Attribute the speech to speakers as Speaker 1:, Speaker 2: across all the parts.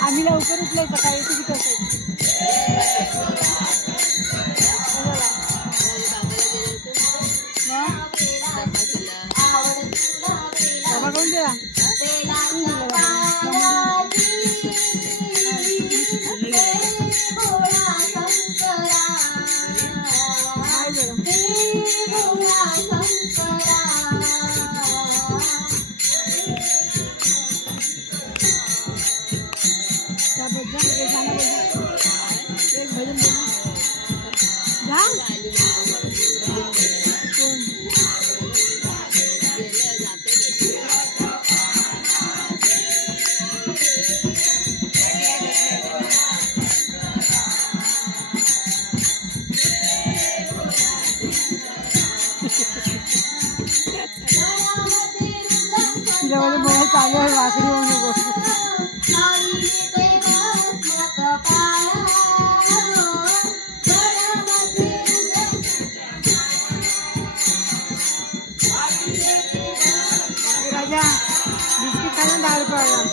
Speaker 1: आम्ही लवकर उठलो सकाळी तुम्ही कसं Thank you. तिच्यामध्ये चालू आहे वाकडी
Speaker 2: দাঁড়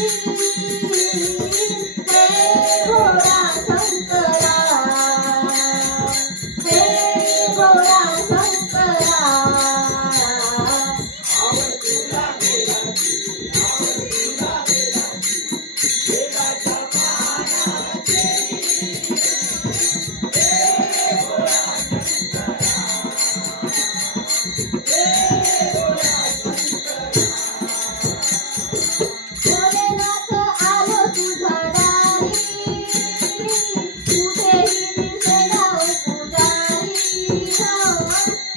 Speaker 2: Mm-hmm. Mama.